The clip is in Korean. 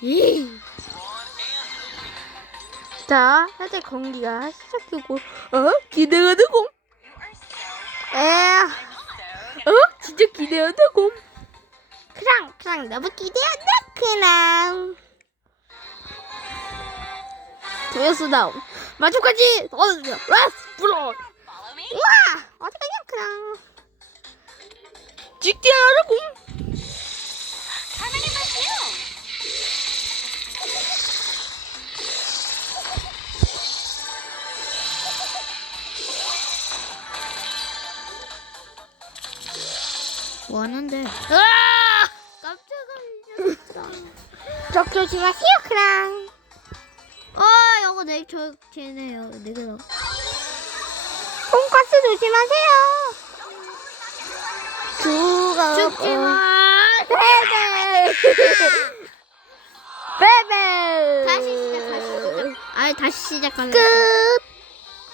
이. 자, 살짝 공기가 시작되고, 어? 기대가 되고, 에, 어? 진짜 기대가 되고. 그랑, 그랑, 너무 기대한다, 그랑. 조회수 나옴. 마지막까지, 어, 레스, 브로. 우와! 어디 가냐, 그랑. 직대하라고. 뭐 하는데? 으아! 깜짝아. 적 조심하세요, 그랑. 아, 이거 내, 저, 쟤네요. 내가. 돈가스 조심하세요. 두가 죽지 마! 베베. 베베. 다시 시작, 다시 시작. 아니, 다시 시작하면. 끝.